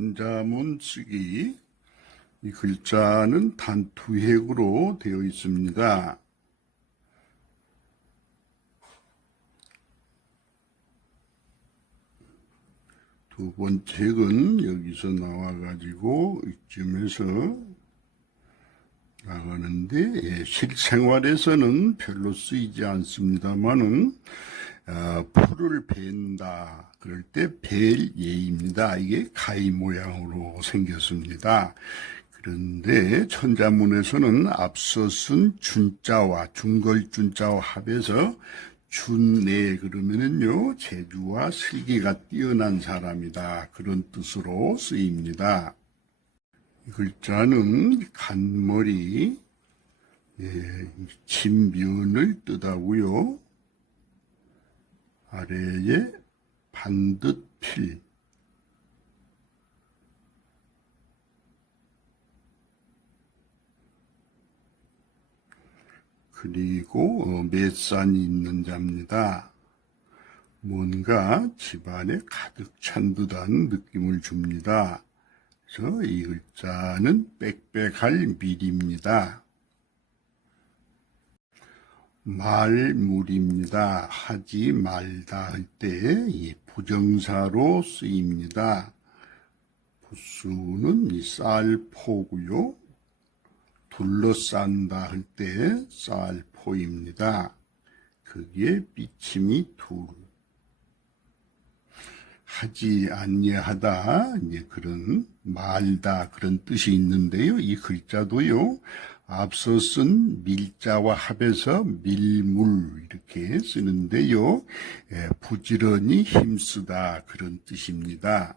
천자문 쓰기 이 글자는 단투획으로 되어 있습니다. 두 번째 획은 여기서 나와가지고 이쯤에서 나가는데 예, 실생활에서는 별로 쓰이지 않습니다만은 어, 풀을 벤다 그럴 때 벨 예입니다. 이게 가위 모양으로 생겼습니다. 그런데 천자문에서는 앞서 쓴 준자와 중걸준자와 합해서 준내 그러면은요 재주와 슬기가 뛰어난 사람이다 그런 뜻으로 쓰입니다. 이 글자는 간머리 예, 진면을 뜻하고요. 아래에 반듯 필 그리고 어, 맷산이 있는 자입니다. 뭔가 집안에 가득 찬 듯한 느낌을 줍니다. 그래서 이 글자는 빽빽할 밀입니다. 말물입니다. 하지 말다 할때이 부정사로 쓰입니다. 부수는 이 쌀포고요. 둘러싼다 할 때 쌀포입니다. 그게 비침이 둘. 하지 아니하다 이제 그런 말다 그런 뜻이 있는데요. 이 글자도요. 앞서 쓴 밀자와 합해서 밀물 이렇게 쓰는데요. 예, 부지런히 힘쓰다 그런 뜻입니다.